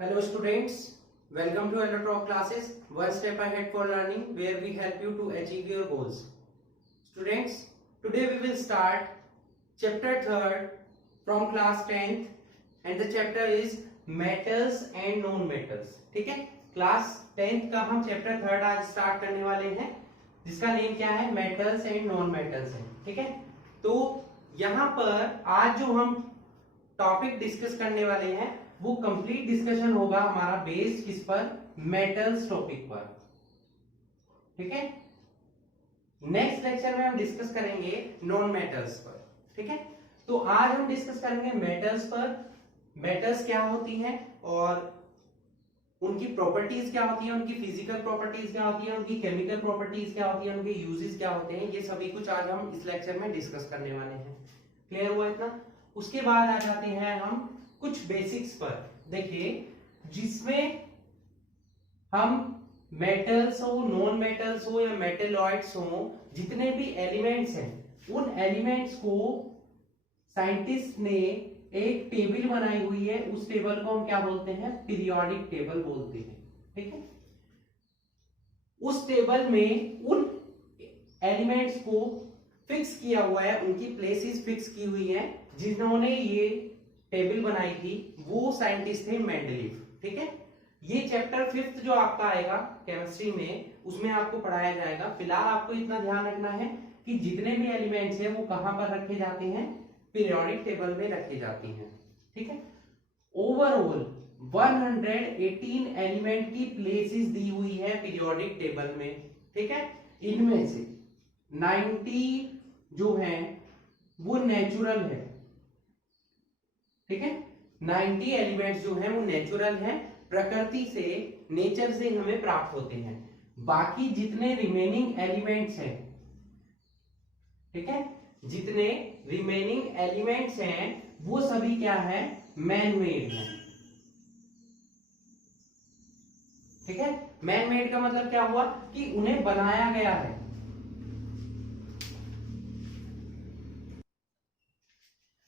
Hello students, welcome to Electro classes, one step ahead for learning where we help you to achieve your goals. Students, today we will start chapter 3rd from class 10th and the chapter is metals and non-metals. ठीक है, class 10th का हम chapter 3rd आज start करने वाले हैं जिसका name क्या है, मेटल्स एंड नॉन मेटल्स है. ठीक है, तो यहाँ पर आज जो हम टॉपिक डिस्कस करने वाले हैं वो कंप्लीट डिस्कशन होगा हमारा बेस्ड किस पर, मेटल्स टॉपिक पर. ठीक है, नेक्स्ट लेक्चर में हम डिस्कस करेंगे नॉन मेटल्स पर. ठीक है, तो आज हम डिस्कस करेंगे मेटल्स पर. मेटल्स क्या होती हैं और उनकी प्रॉपर्टीज क्या होती है, उनकी फिजिकल प्रॉपर्टीज क्या होती है, उनकी केमिकल प्रॉपर्टीज क्या होती है, उनके यूजेस क्या होते हैं, ये सभी कुछ आज हम इस लेक्चर में डिस्कस करने वाले हैं. क्लियर हुआ इतना? उसके बाद आ जाते हैं हम कुछ बेसिक्स पर. देखिए, जिसमें हम मेटल्स हो, नॉन मेटल्स हो या मेटेलॉइड्स हो, जितने भी एलिमेंट्स हैं उन एलिमेंट्स को साइंटिस्ट ने एक टेबल बनाई हुई है. उस टेबल को हम क्या बोलते हैं, पीरियोडिक टेबल बोलते हैं. ठीक है, उस टेबल में उन एलिमेंट्स को फिक्स किया हुआ है, उनकी प्लेसेस फिक्स की हुई है. जिन्होंने ये टेबल बनाई थी वो साइंटिस्ट थे मेंडलीव. ठीक है, ये चैप्टर 5th जो आपका आएगा केमिस्ट्री में उसमें आपको पढ़ाया जाएगा. फिलहाल आपको इतना ध्यान रखना है कि जितने भी एलिमेंट्स हैं वो कहां पर रखे जाते हैं, पीरियोडिक टेबल में रखे जाते हैं. ठीक है, ओवरऑल 118 एलिमेंट की प्लेसेस दी हुई है पीरियोडिक टेबल में. ठीक है, इनमें से 90 जो है वो नेचुरल है. ठीक है, 90 एलिमेंट्स जो हैं वो नेचुरल हैं, प्रकृति से, नेचर से हमें प्राप्त होते हैं. बाकी जितने रिमेनिंग एलिमेंट्स हैं, ठीक है, जितने रिमेनिंग एलिमेंट्स हैं वो सभी क्या है, मैन मेड हैं. ठीक है, मैन मेड का मतलब क्या हुआ कि उन्हें बनाया गया है.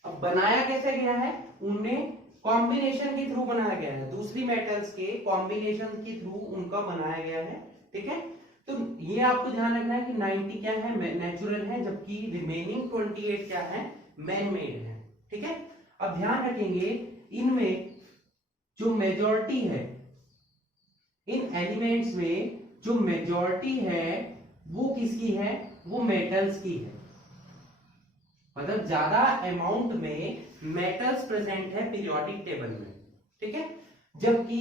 अब बनाया कैसे गया है, उन्हें कॉम्बिनेशन के थ्रू बनाया गया है, दूसरी मेटल्स के कॉम्बिनेशन के थ्रू उनका बनाया गया है. ठीक है, तो ये आपको ध्यान रखना है कि 90 क्या है, नेचुरल है, जबकि रिमेनिंग 28 क्या है, मैन मेड है. ठीक है, अब ध्यान रखेंगे इनमें जो मेजॉरिटी है, इन एलिमेंट्स में जो मेजॉरिटी है वो किसकी है, वो मेटल्स की है. मतलब ज्यादा अमाउंट में मेटल्स प्रेजेंट है पीरियोडिक टेबल में. ठीक है, जबकि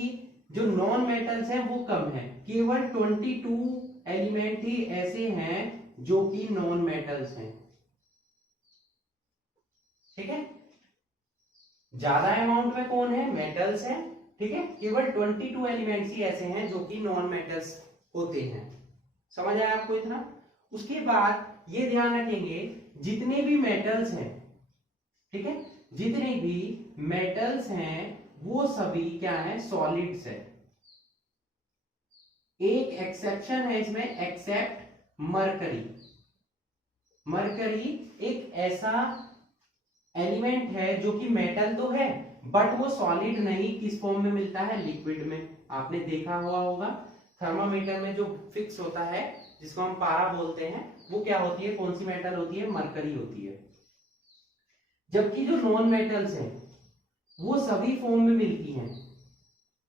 जो नॉन मेटल्स हैं वो कम है. केवल 22 एलिमेंट ही ऐसे हैं जो कि नॉन मेटल्स हैं. ठीक है, ज्यादा अमाउंट में कौन है, मेटल्स है. ठीक है, केवल 22 एलिमेंट्स ही ऐसे हैं जो कि नॉन मेटल्स होते हैं. समझ आया आपको इतना? उसके बाद ये ध्यान रखेंगे जितने भी मेटल्स हैं, ठीक है, जितने भी मेटल्स हैं वो सभी क्या है, सॉलिड्स है. एक एक्सेप्शन है इसमें, एक्सेप्ट मरकरी. मरकरी एक ऐसा एलिमेंट है जो कि मेटल तो है बट वो सॉलिड नहीं. किस फॉर्म में मिलता है, लिक्विड में. आपने देखा हुआ होगा थर्मामीटर में जो फिक्स होता है जिसको हम पारा बोलते हैं, वो क्या होती है, कौन सी मेटल होती है, मरकरी होती है. जबकि जो नॉन मेटल्स हैं वो सभी फॉर्म में मिलती हैं.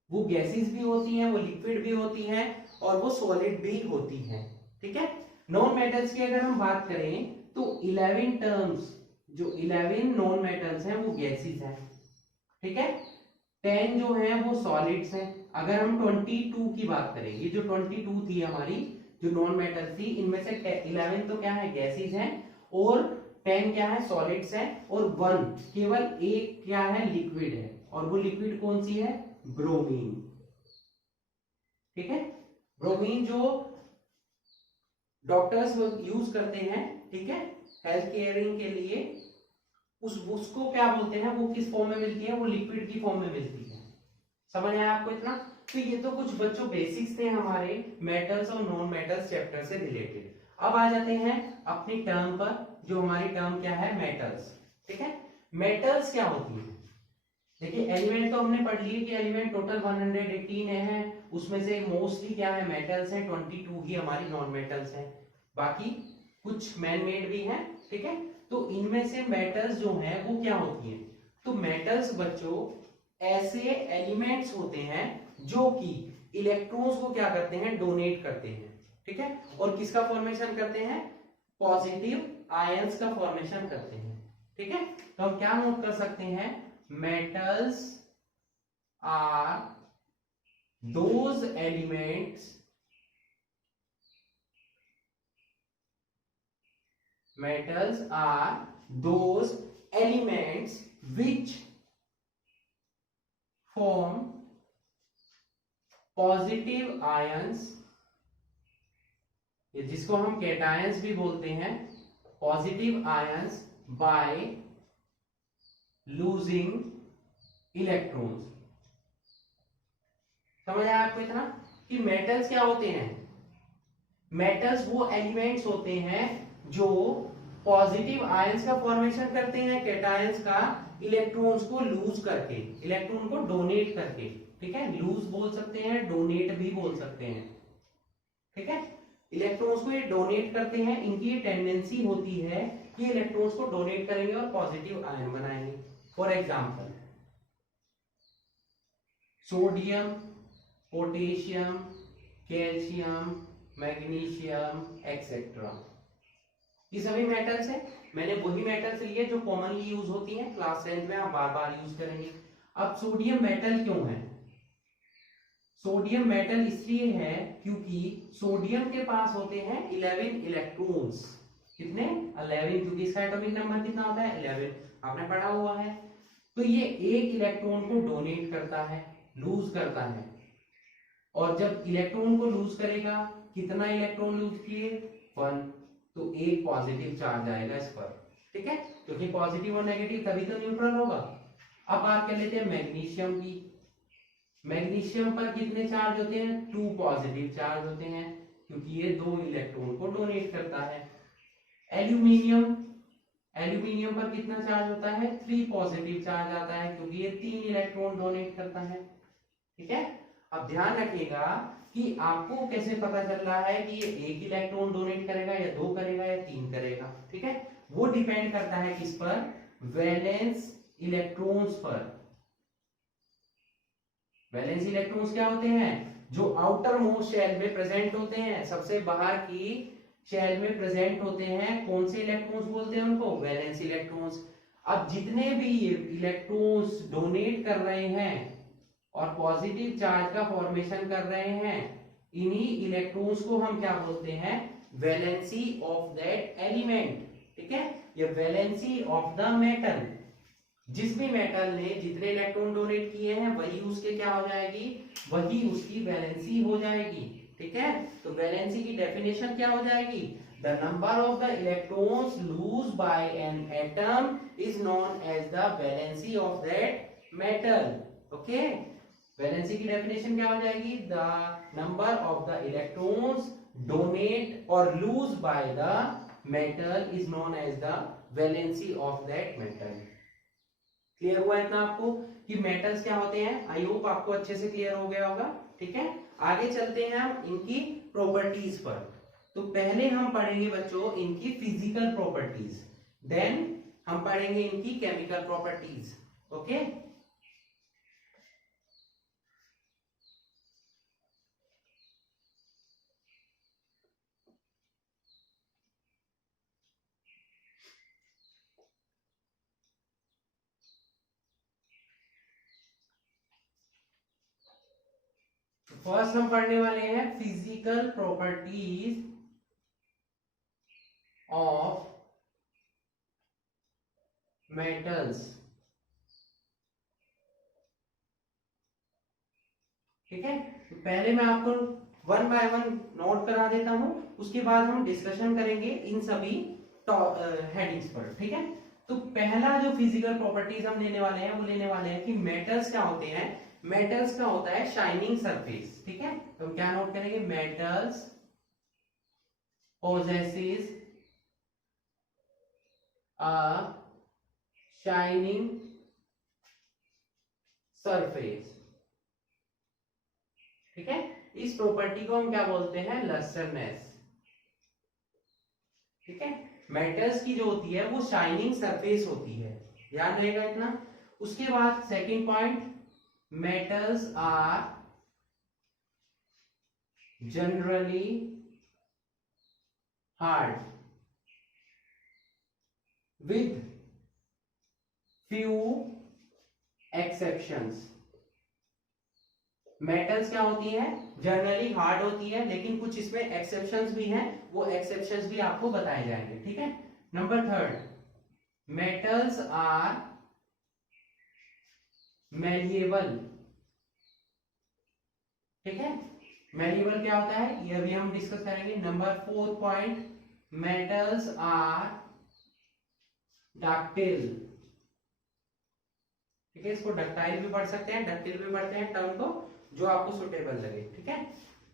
वो गैसेस भी होती हैं, वो लिक्विड भी होती हैं और वो सॉलिड भी होती हैं. ठीक है, नॉन मेटल्स की अगर हम बात करें तो 11 टर्म्स, जो 11 नॉन मेटल्स हैं वो गैसेस हैं. ठीक है, 10 जो हैं वो सॉलिड्स हैं. अगर हम 22 की बात करें, ये जो 22 थी हमारी जो नॉन मेटल्स थी, इनमें से 11 तो क्या है, गैसेस हैं, और 10 क्या है, सॉलिड्स हैं, और 1 केवल एक क्या है, लिक्विड है. और वो लिक्विड कौन सी है, ब्रोमीन. ठीक है, ब्रोमीन जो डॉक्टर्स यूज करते हैं, ठीक है, हेल्थ केयरिंग के लिए, उसको क्या बोलते हैं, वो किस फॉर्म में मिलती है, वो लिक्विड की फॉर्म में मिलती है. समझ आया आपको इतना? तो ये तो कुछ बच्चों बेसिक्स थे हमारे मेटल्स और नॉन मेटल्स चैप्टर से रिलेटेड. अब आ जाते हैं अपनी टर्म पर, जो हमारी टर्म क्या है, मेटल्स. ठीक है, मेटल्स क्या होती है, देखिए एलिमेंट तो हमने पढ़ लिए कि एलिमेंट टोटल 118 है, उसमें से मोस्टली क्या है मेटल्स हैं, 22 ही हमारी नॉन मेटल्स हैं, बाकी कुछ मैन मेड भी हैं। ठीक है, तो इनमें से मेटल्स जो हैं वो क्या होती हैं, तो मेटल्स बच्चों ऐसे एलिमेंट्स होते हैं जो कि इलेक्ट्रॉन्स को क्या करते हैं, डोनेट करते हैं। ठीक है, और किसका फॉर्मेशन करते हैं, पॉजिटिव आयंस का फॉर्मेशन करते हैं। ठीक है, तो हम क्या नोट कर सकते हैं, metals are those elements which form positive ions, ये जिसको हम कैटायंस भी बोलते हैं, positive ions by losing electrons. समझ आया आपको इतना कि मेटल्स क्या होते हैं, मेटल्स वो एलिमेंट्स होते हैं जो पॉजिटिव आयंस का फॉर्मेशन करते हैं, कैटायंस का इलेक्ट्रॉन्स को लूज करके, इलेक्ट्रॉन को डोनेट करके। ठीक है, लूज बोल सकते हैं, डोनेट भी बोल सकते हैं। ठीक है, इलेक्ट्रॉन्स को ये डोनेट करते हैं, इनकी ये टेंडेंसी होती है कि इलेक्ट्रॉन्स को डोनेट करेंगे और पॉजिटिव आयन बनाएंगे। For example sodium, potassium, calcium, magnesium etcetera, ये सभी मेटल्स हैं। मैंने वही मेटल्स लिए जो कॉमनली यूज होती हैं, क्लास 10 में हम बार बार यूज करेंगे। अब सोडियम मेटल क्यों है, सोडियम मेटल इसलिए है क्योंकि सोडियम के पास होते हैं 11 इलेक्ट्रॉन्स। कितने, 11, क्योंकि इसका एटॉमिक नंबर कितना होता है, 11, आपने पढ़ा हुआ है। तो ये एक इलेक्ट्रॉन को डोनेट करता है, लूज करता है, और जब इलेक्ट्रॉन को लूज करेगा, कितना इलेक्ट्रॉन लूज किए, 1, तो एक पॉजिटिव चार्ज आएगा इस पर। ठीक है, क्योंकि पॉजिटिव और नेगेटिव तभी तो न्यूट्रल होगा। अब बात कर लेते हैं मैग्नीशियम की। मैग्नीशियम पर कितने चार्ज होते हैं, 2 पॉजिटिव चार्ज होते हैं, क्योंकि ये 2 इलेक्ट्रॉन को डोनेट करता है। एल्यूमिनियम, एल्यूमिनियम पर कितना चार्ज होता है, 3 पॉजिटिव चार्ज आता है, क्योंकि ये 3 इलेक्ट्रॉन डोनेट करता है। ठीक है, अब ध्यान रखिएगा कि आपको कैसे पता चल रहा है कि ये 1 इलेक्ट्रॉन डोनेट करेगा या 2 करेगा या 3 करेगा। ठीक है, वो डिपेंड करता है किस पर, वैलेंस इलेक्ट्रॉन्स पर। वैलेंस इलेक्ट्रॉन्स क्या होते हैं, जो आउटर मोस्ट शेल में प्रेजेंट होते हैं, सबसे बाहर की शेल में प्रेजेंट होते हैं। कौन से इलेक्ट्रॉन्स बोलते हैं उनको, वैलेंस इलेक्ट्रॉन्स। अब जितने भी इलेक्ट्रॉन्स डोनेट कर रहे हैं और पॉजिटिव चार्ज का फॉर्मेशन कर रहे हैं, इन्हीं इलेक्ट्रॉन्स को हम क्या बोलते हैं, वैलेंसी ऑफ दैट एलिमेंट। ठीक है, ये वैलेंसी ऑफ द मेटल, जिस भी मेटल ने जितने इलेक्ट्रॉन डोनेट किए हैं वही उसके क्या हो जाएगी, वही उसकी वैलेंसी हो जाएगी। ठीक है, तो वैलेंसी की डेफिनेशन क्या हो जाएगी, the number of the electrons lose by an atom is known as the valency of that metal. Okay, valency की डेफिनेशन क्या हो जाएगी, the number of the electrons donate और lose by the metal is known as the valency of that metal. Clear हुआ इतना आपको कि metals क्या होते हैं, आई होप आपको अच्छे से क्लियर हो गया होगा। ठीक है, आगे चलते हैं हम इनकी प्रॉपर्टीज पर। तो पहले हम पढ़ेंगे बच्चों इनकी फिजिकल प्रॉपर्टीज, देन हम पढ़ेंगे इनकी केमिकल प्रॉपर्टीज। ओके, फर्स्ट हम पढ़ने वाले हैं फिजिकल प्रॉपर्टीज ऑफ मेटल्स। ठीक है, तो पहले मैं आपको वन बाय वन नोट करा देता हूं, उसके बाद हम डिस्कशन करेंगे इन सभी हेडिंग्स पर। ठीक है, तो पहला जो फिजिकल प्रॉपर्टीज हम लेने वाले हैं वो लेने वाले हैं कि मेटल्स क्या होते हैं, मेटल्स का होता है शाइनिंग सरफेस। ठीक है, तो हम क्या नोट करेंगे, metals possesses a shining surface. ठीक है, इस प्रॉपर्टी को हम क्या बोलते हैं? लस्टरनेस। ठीक है, मेटल्स की जो होती है वो शाइनिंग सरफेस होती है, ध्यान रहेगा इतना। उसके बाद second point, metals are generally hard with few exceptions. Metals क्या होती है? जनरली हार्ड होती है, लेकिन कुछ इसमें एक्सेप्शंस भी हैं, वो एक्सेप्शंस भी आपको बताए जाएंगे। ठीक है, number third, metals are malleable. ठीक है, मैलिएबल क्या होता है ये अभी हम डिस्कस करेंगे। Number four point, metals are ductile. ठीक है, इसको डक्टाइल भी पढ़ सकते हैं, डक्टाइल भी पढ़ते हैं, टर्म को जो आपको सुटेबल लगे। ठीक है,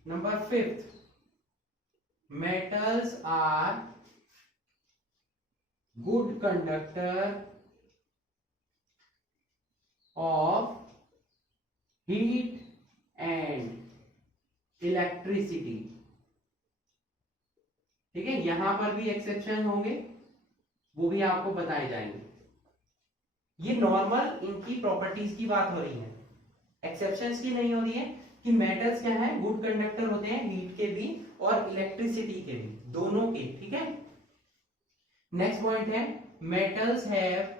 number fifth, metals are good conductor of heat and electricity. ठीक है, यहां पर भी एक्सेप्शन होंगे, वो भी आपको बताए जाएंगे। ये नॉर्मल इनकी प्रॉपर्टीज की बात हो रही है, एक्सेप्शंस की नहीं हो रही है कि मेटल्स क्या है? गुड कंडक्टर होते हैं हीट के भी और इलेक्ट्रिसिटी के भी, दोनों के। ठीक है, नेक्स्ट पॉइंट है, metals have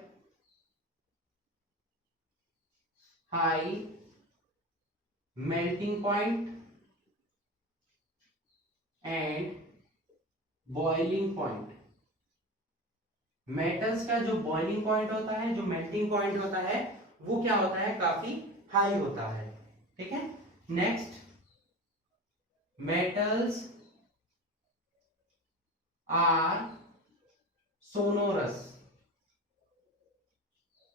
high melting point and boiling point. Metals का जो बॉइलिंग पॉइंट होता है, जो मेल्टिंग पॉइंट होता है, वो क्या होता है? काफी हाई होता है। ठीक है, next, metals are sonorous.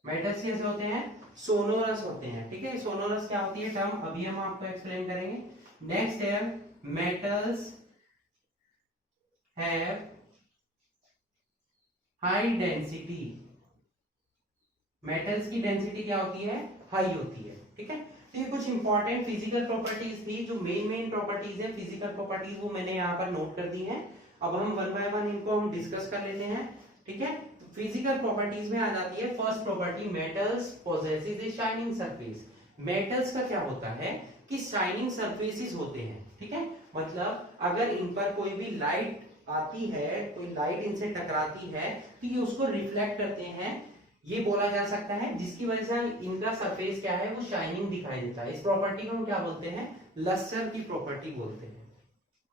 Metals कैसे होते हैं? सोनोरस होते हैं। ठीक है, सोनोरस क्या होती है टर्म, अभी हम आपको एक्सप्लेन करेंगे। नेक्स्ट है, metals have high density. Metals की डेंसिटी क्या होती है? हाई होती है। ठीक है, तो ये कुछ इंपॉर्टेंट फिजिकल प्रॉपर्टीज थी, जो मेन प्रॉपर्टीज है फिजिकल प्रॉपर्टीज, वो मैंने यहाँ पर नोट कर दी हैं। अब हम वन बाय वन इनको हम डिस्कस कर लेते हैं। ठीक है, फिजिकल प्रॉपर्टीज में आ जाती है first property, metals possesses a shining surface. Metals का क्या होता है कि शाइनिंग सरफेसेस होते हैं। ठीक है, मतलब अगर इन पर कोई भी लाइट आती है, कोई लाइट इनसे टकराती है, तो ये उसको रिफ्लेक्ट करते हैं, ये बोला जा सकता है, जिसकी वजह से इनका सरफेस क्या है? वो शाइनिंग दिखाई देता है। इस प्रॉपर्टी को हम क्या बोलते हैं? लस्टर की प्रॉपर्टी बोलते हैं।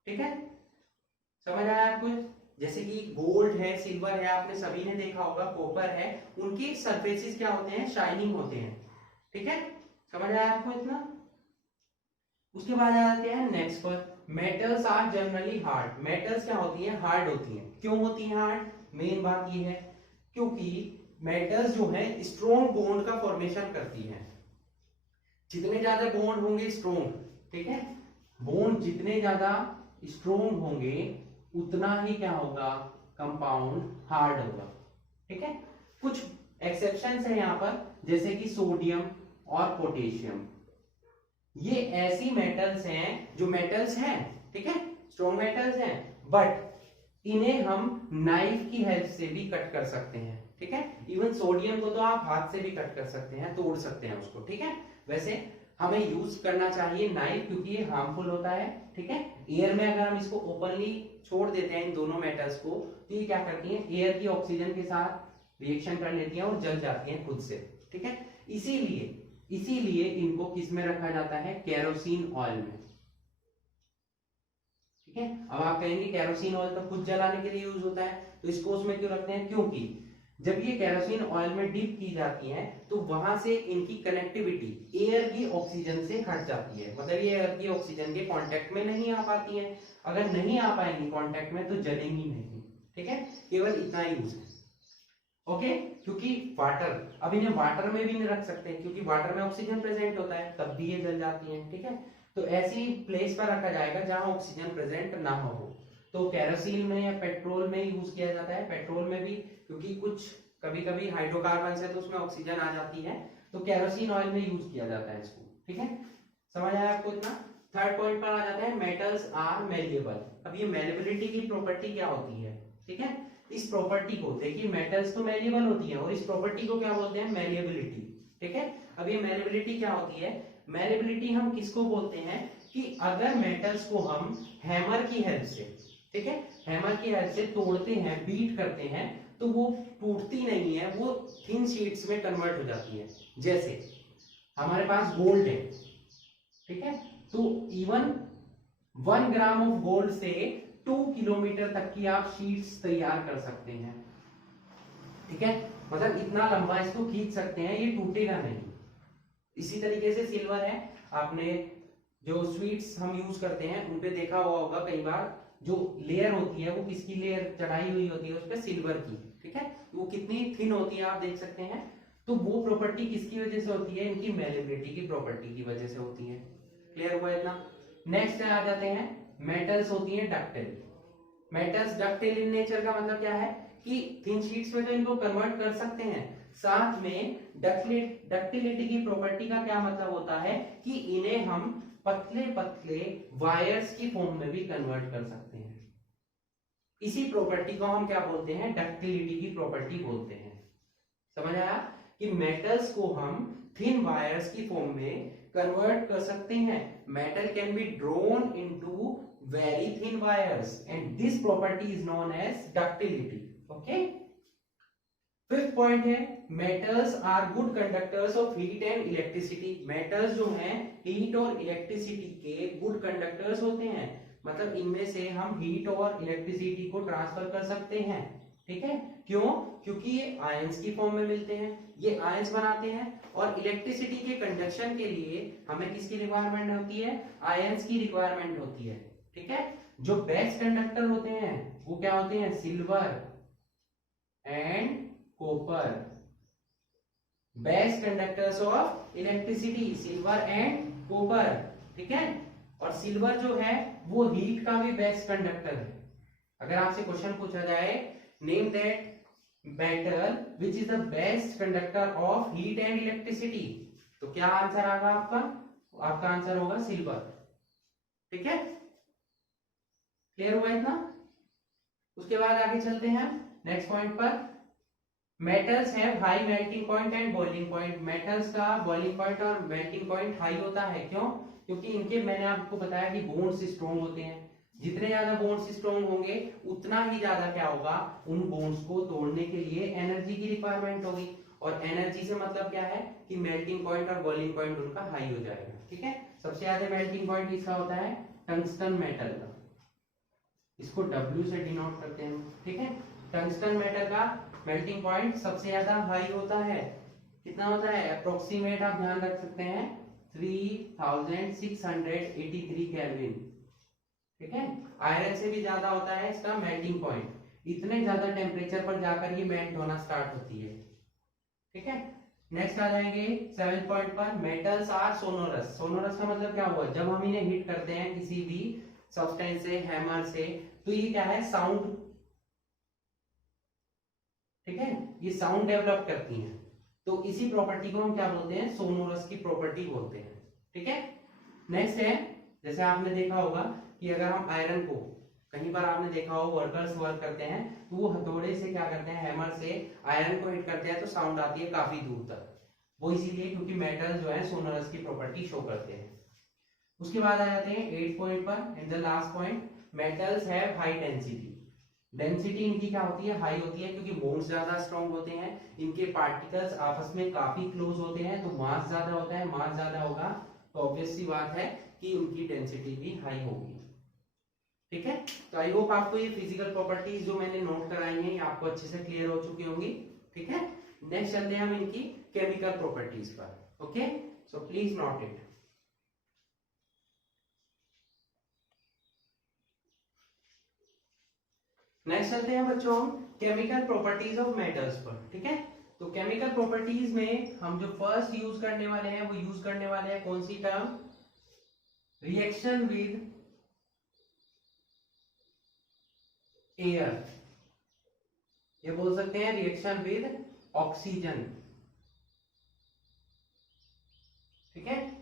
ठीक है, समझ आया आपको? जैसे कि गोल्ड है, सिल्वर है, आपने सभी ने देखा होगा, कॉपर है, उनके सरफेसेस क्या होते हैं? शाइनिंग होते हैं। ठीक है, समझ आया आपको इतना? उसके बाद आ जाते हैं नेक्स्ट पर, metals are generally hard. Metals क्या होती हैं? हार्ड होती हैं। क्यों होती हैं हार्ड? मेन बात ये है क्योंकि मेटल्स जो है स्ट्रॉन्ग बॉन्ड का फॉर्मेशन करती हैं। जितने ज्यादा बॉन्ड होंगे स्ट्रॉन्ग, ठीक है, बॉन्ड जितने ज्यादा स्ट्रॉन्ग होंगे उतना ही क्या होगा? कंपाउंड हार्ड होगा। ठीक है, कुछ एक्सेप्शंस है यहाँ पर, जैसे कि सोडियम और पोटेशियम। ये ऐसी मेटल्स हैं, जो मेटल्स हैं, ठीक है, स्ट्रॉन्ग मेटल्स हैं, बट इन्हें हम नाइफ की हेल्प से भी कट कर सकते हैं। ठीक है, इवन सोडियम को तो आप हाथ से भी कट कर सकते हैं, तोड़ सकते हैं उसको। ठीक है, वैसे हमें यूज करना चाहिए नाइफ, क्योंकि ये हार्मफुल होता है। ठीक है, एयर में अगर हम इसको ओपनली छोड़ देते हैं इन दोनों मेटल्स को, तो ये क्या करती हैं? एयर की ऑक्सीजन के साथ रिएक्शन कर लेती हैं और जल जाती हैं खुद से। ठीक है, इसीलिए इनको किस में रखा जाता है? केरोसिन ऑयल में। ठीक है, अब आप कहेंगे केरोसिन ऑयल तो खुद जलाने के लिए यूज होता है, तो इसको उसमें क्यों रखते हैं? क्योंकि जब ये केरोसिन ऑयल में डिप की जाती है तो वहां से इनकी कनेक्टिविटी एयर की ऑक्सीजन से हट जाती है, मतलब ये एयर की ऑक्सीजन के कांटेक्ट में नहीं आ पाती है। अगर नहीं आ पाएंगी कांटेक्ट में तो जलेंगी नहीं। ठीक है, केवल इतना यूज है। ओके, क्योंकि वाटर, अब इन्हें वाटर में भी नहीं रख सकते, क्योंकि वाटर में ऑक्सीजन प्रेजेंट होता है, तब भी ये जल जाती है। ठीक है, तो ऐसी प्लेस पर रखा जाएगा जहां ऑक्सीजन प्रेजेंट ना हो। तो केरोसिन में या पेट्रोल में यूज किया जाता है, पेट्रोल में भी, क्योंकि कुछ कभी कभी हाइड्रोकार्बन है तो उसमें ऑक्सीजन आ जाती है, तो केरोसिन ऑयल में यूज किया जाता है इसको, ठीक है, समझ आया आपको इतना। थर्ड पॉइंट पर आ जाते हैं, मेटल्स आर मेलिएबल। अब ये मेलिबिलिटी की प्रॉपर्टी क्या होती है, ठीक है, इस प्रॉपर्टी को देखिए, मेटल्स तो मेलिएबल होती है और इस प्रॉपर्टी को क्या बोलते हैं, मेलिएबिलिटी, ठीक है। अब ये मेलिएबिलिटी क्या होती है, मेलिएबिलिटी हम किसको बोलते हैं कि अगर मेटल्स को हम हैमर की हेल्प से, ठीक है, हैमर की हेल्प से तोड़ते हैं, बीट करते हैं, तो वो टूटती नहीं है, वो थिन शीट्स में कन्वर्ट हो जाती है। जैसे हमारे पास गोल्ड है, ठीक है, तो इवन 1 ग्राम ऑफ गोल्ड से 2 किलोमीटर तक की आप शीट्स तैयार कर सकते हैं, ठीक है, मतलब इतना लंबा इसको खींच सकते हैं, ये टूटेगा नहीं। इसी तरीके से सिल्वर है, आपने जो स्वीट्स हम यूज करते हैं उन पे देखा हुआ होगा कई बार, जो लेयर होती है वो किसकी लेयर चढ़ाई हुई होती है उस पे, सिल्वर की, ठीक है, वो कितनी थिन होती है आप देख सकते हैं। तो वो प्रॉपर्टी किसकी वजह से होती है, इनकी मेलिबिलिटी की प्रॉपर्टी की वजह से होती है। क्लियर हुआ इतना। नेक्स्ट आ जाते हैं, मेटल्स होती है ductile. Metals ductile in nature का मतलब क्या है कि थिन शीट्स में तो इनको कन्वर्ट कर सकते हैं, साथ में डक्टिलिटी की प्रॉपर्टी का क्या मतलब होता है कि इन्हें हम पतले पतले वायर्स की फॉर्म में भी कन्वर्ट कर सकते हैं। इसी प्रॉपर्टी को हम क्या बोलते हैं, डक्टिलिटी की प्रॉपर्टी बोलते हैं। समझ आया कि मेटल्स को हम थिन वायर्स की फॉर्म में कन्वर्ट कर सकते हैं। Metal can be drone into very thin wires and this property is known as ductility. Okay, fifth point है, metals are good conductors of heat and electricity. Metals जो हैं heat और electricity के good conductors होते हैं, मतलब इनमें से हम हीट और इलेक्ट्रिसिटी को ट्रांसफर कर सकते हैं, ठीक है, क्यों, क्योंकि ये आयंस की फॉर्म में मिलते हैं, ये आयंस बनाते हैं, और इलेक्ट्रिसिटी के कंडक्शन के लिए हमें किसकी रिक्वायरमेंट होती है, आयंस की रिक्वायरमेंट होती है, ठीक है। जो बेस्ट कंडक्टर होते हैं वो क्या होते हैं, silver and copper. Best conductors of electricity silver and copper, ठीक है, और सिल्वर जो है वो हीट का भी बेस्ट कंडक्टर है। अगर आपसे क्वेश्चन पूछा जाए, name that metal which is the best conductor of heat and electricity, तो क्या आंसर आएगा आपका, आपका आंसर होगा सिल्वर, ठीक है। क्लियर हुआ इतना। उसके बाद आगे चलते हैं नेक्स्ट पॉइंट पर। मेटल्स है high melting point and boiling point. Metals का बॉइलिंग पॉइंट और मेल्टिंग पॉइंट हाई होता है, क्यों, क्योंकि इनके, मैंने आपको बताया कि बॉन्ड्स स्ट्रॉन्ग होते हैं, जितने ज्यादा बॉन्ड्स स्ट्रॉन्ग होंगे उतना ही ज्यादा क्या होगा, उन बॉन्ड्स को तोड़ने के लिए एनर्जी की रिक्वायरमेंट होगी, और एनर्जी से मतलब क्या है कि मेल्टिंग पॉइंट और बॉइलिंग पॉइंट उनका हाई हो जाएगा, ठीक है। सबसे ज्यादा मेल्टिंग पॉइंट किसका होता है, टंगस्टन मेटल का, इसको W से डिनोट करते हैं, ठीक है। टंगस्टन मेटल का मेल्टिंग पॉइंट सबसे ज्यादा हाई होता है, कितना होता है, अप्रोक्सीमेट आप ध्यान रख सकते हैं 3683 केल्विन, ठीक है। आयरन से भी ज्यादा होता है इसका मेल्टिंग पॉइंट, इतने ज्यादा टेम्परेचर पर जाकर ये मेल्ट होना स्टार्ट होती है, ठीक है। नेक्स्ट आ जाएंगे 7 पॉइंट पर, मेटल्स आर सोनोरस। सोनोरस का मतलब क्या हुआ, जब हम इन्हें हिट करते हैं किसी भी सब्सटेंस से, हैमर से, तो ये क्या है, साउंड, ठीक है, ये साउंड डेवलप करती हैं, तो इसी प्रॉपर्टी को हम क्या बोलते हैं, सोनोरस की प्रॉपर्टी बोलते हैं, ठीक है। नेक्स्ट है, जैसे आपने देखा होगा कि अगर हम आयरन को, कहीं पर आपने देखा हो वर्कर्स वर्क करते हैं तो वो हथौड़े से क्या करते हैं, हैमर से आयरन को हिट करते हैं तो साउंड आती है काफी दूर तक, वो इसीलिए क्योंकि मेटल जो है सोनोरस की प्रॉपर्टी शो करते हैं। उसके बाद आ जाते हैं 8 पॉइंट पर, in the last point, metals have high density. Density इनकी क्या होती है, हाई होती है, क्योंकि बॉन्ड्स ज्यादा स्ट्रॉन्ग होते हैं, इनके पार्टिकल्स आपस में काफी क्लोज होते हैं, तो मास ज्यादा होता है, मास ज्यादा होगा तो ऑब्वियस सी बात है कि उनकी डेंसिटी भी हाई होगी, ठीक है। तो आई होप आपको ये फिजिकल प्रॉपर्टीज जो मैंने नोट कराई हैं ये आपको अच्छे से क्लियर हो चुकी होंगी, ठीक है। नेक्स्ट चलते हैं हम इनकी केमिकल प्रॉपर्टीज पर, okay, so please note it. Next चलते हैं बच्चों हम केमिकल प्रॉपर्टीज ऑफ मेटल्स पर, ठीक है। तो केमिकल प्रॉपर्टीज में हम जो फर्स्ट यूज करने वाले हैं वो यूज करने वाले हैं कौन सी टर्म, रिएक्शन विद एयर, ये बोल सकते हैं रिएक्शन विद ऑक्सीजन, ठीक है।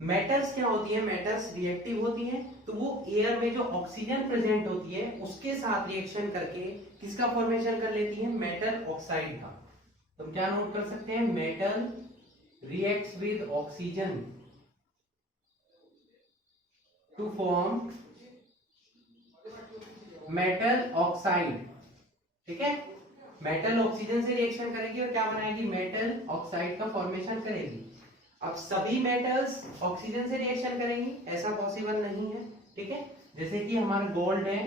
मेटल्स क्या होती है, मेटल्स रिएक्टिव होती हैं, तो वो एयर में जो ऑक्सीजन प्रेजेंट होती है उसके साथ रिएक्शन करके किसका फॉर्मेशन कर लेती है, मेटल ऑक्साइड का। तो हम क्या नोट कर सकते हैं, metal reacts with oxygen to form metal oxide. ठीक है, मेटल ऑक्सीजन से रिएक्शन करेगी और क्या बनाएगी, मेटल ऑक्साइड का फॉर्मेशन करेगी। अब सभी मेटल्स ऑक्सीजन से रिएक्शन करेंगी ऐसा पॉसिबल नहीं है। ठीक है, जैसे कि हमारा गोल्ड है,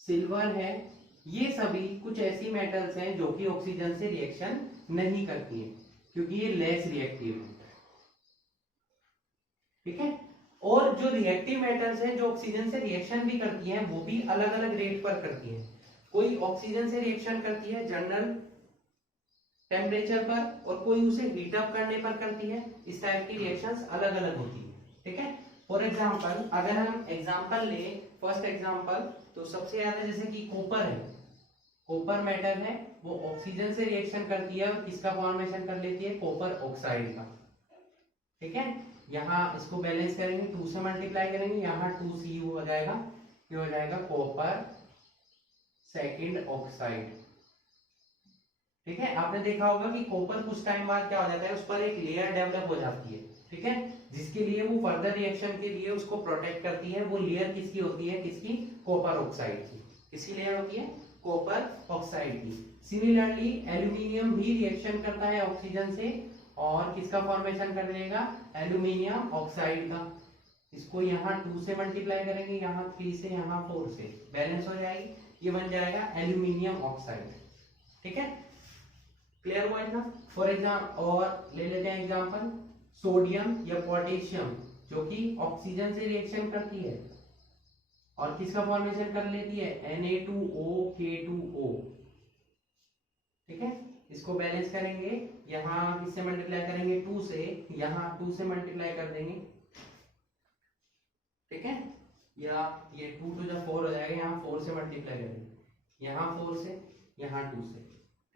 सिल्वर है, ये सभी कुछ ऐसी मेटल्स हैं जो कि ऑक्सीजन से रिएक्शन नहीं करती हैं क्योंकि ये लेस रिएक्टिव है। ठीक है, और जो रिएक्टिव मेटल्स हैं जो ऑक्सीजन से रिएक्शन भी करती हैं वो भी अलग अलग रेट पर करती हैं। कोई ऑक्सीजन से रिएक्शन करती है जनरल टेम्परेचर पर और कोई उसे हीट अप करने पर करती है। इस टाइप की रिएक्शंस अलग अलग होती है। ठीक है, फॉर एग्जांपल अगर हम एग्जांपल लें, फर्स्ट एग्जांपल, तो सबसे ज्यादा जैसे कि कॉपर है, कॉपर मेटल है, वो ऑक्सीजन से रिएक्शन करती है और किसका फॉर्मेशन कर लेती है, कॉपर ऑक्साइड का। ठीक है, यहाँ इसको बैलेंस करेंगे, 2 से मल्टीप्लाई करेंगे, यहाँ 2Cu हो जाएगा, ये हो जाएगा कॉपर सेकंड ऑक्साइड। ठीक है, आपने देखा होगा कि कॉपर कुछ टाइम बाद क्या हो जाता है, उस पर एक लेयर डेवलप हो जाती है। ठीक है, जिसके लिए वो फर्दर रिएक्शन के लिए उसको प्रोटेक्ट करती है। वो लेयर किसकी होती है, किसकी, कॉपर ऑक्साइड की। किसकी लेयर होती है, कॉपर ऑक्साइड की। सिमिलरली एल्यूमिनियम भी रिएक्शन करता है ऑक्सीजन से और किसका फॉर्मेशन कर लेगा, एल्यूमिनियम ऑक्साइड का। इसको यहाँ 2 से मल्टीप्लाई करेंगे, यहाँ 3 से, यहाँ 4 से, बैलेंस हो जाएगी, ये बन जाएगा एल्यूमिनियम ऑक्साइड। ठीक है, क्लियर हुआ इतना। फॉर एग्जाम्पल और ले लेते हैं एग्जाम्पल, सोडियम या पोटेशियम जो कि ऑक्सीजन से रिएक्शन करती है और किसका फॉर्मेशन कर लेती है, Na2O K2O। ठीक है, इसको बैलेंस करेंगे, यहाँ किससे मल्टीप्लाई करेंगे, 2 से, यहाँ 2 से मल्टीप्लाई कर देंगे। ठीक है, या ये 2 to 4 हो जाएगा, यहाँ 4 से मल्टीप्लाई करेंगे, यहाँ 4 से, यहाँ 2 से।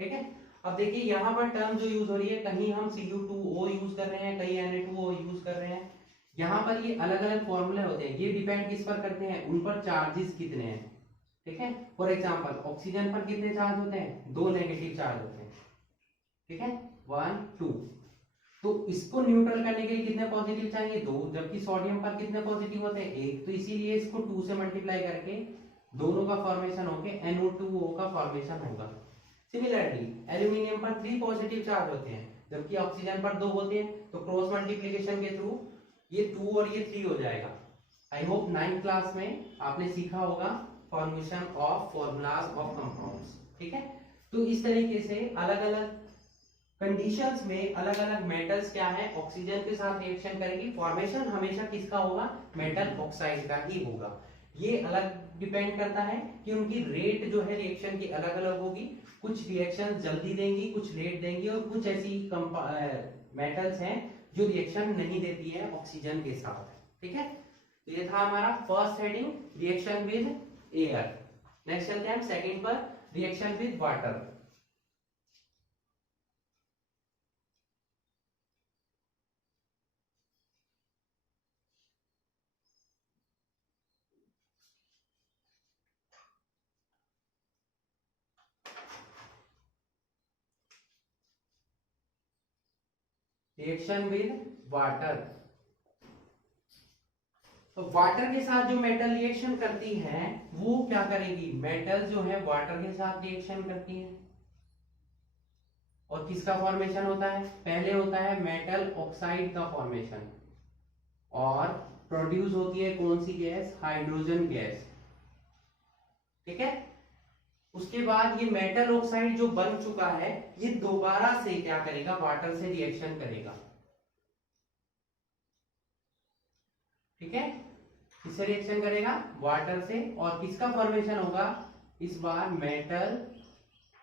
ठीक है, अब देखिए यहाँ पर टर्म जो यूज हो रही है, कहीं हम Cu2O यूज कर रहे हैं, कहीं Na2O यूज कर रहे हैं। यहाँ पर ये अलग अलग फॉर्मूले होते हैं, ये डिपेंड किस पर करते हैं, उन पर चार्जेस कितने हैं। ठीक है, फॉर एग्जांपल ऑक्सीजन पर कितने चार्ज होते हैं, 2 नेगेटिव चार्ज होते हैं। ठीक है, 1 2, तो इसको न्यूट्रल करने के लिए कितने पॉजिटिव चाहिए, 2, जबकि सोडियम पर कितने पॉजिटिव होते हैं, 1। तो इसीलिए इसको 2 से मल्टीप्लाई करके दोनों का फॉर्मेशन होके NO2O का फॉर्मेशन होगा। सिमिलरली एल्यूमिनियम पर 3 पॉजिटिव चार्ज होते हैं जबकि ऑक्सीजन पर 2 होते हैं, तो क्रॉस मल्टीप्लिकेशन के थ्रू ये 2 और ये 3 हो जाएगा। आई होप 9th क्लास में आपने सीखा होगा formation of formulas of compounds. ठीक है, तो इस तरीके से अलग अलग कंडीशंस में अलग अलग मेटल्स क्या है, ऑक्सीजन के साथ रिएक्शन करेगी, फॉर्मेशन हमेशा किसका होगा, मेटल ऑक्साइड का ही होगा। ये अलग डिपेंड करता है कि उनकी रेट जो है रिएक्शन की अलग अलग होगी, कुछ रिएक्शन जल्दी देंगी, कुछ लेट देंगी, और कुछ ऐसी मेटल्स हैं जो रिएक्शन नहीं देती है ऑक्सीजन के साथ। ठीक है, तो ये था हमारा first heading, reaction with air. Next चलते हैं हम सेकंड पर, reaction with water. Reaction with water, तो वाटर के साथ जो मेटल रिएक्शन करती है वो क्या करेगी, मेटल जो है वाटर के साथ रिएक्शन करती है और किसका फॉर्मेशन होता है, पहले होता है मेटल ऑक्साइड का फॉर्मेशन और प्रोड्यूस होती है कौन सी गैस, हाइड्रोजन गैस। ठीक है, उसके बाद ये मेटल ऑक्साइड जो बन चुका है ये दोबारा से क्या करेगा, वाटर से रिएक्शन करेगा। ठीक है, किससे रिएक्शन करेगा, वाटर से, और किसका फॉर्मेशन होगा, इस बार मेटल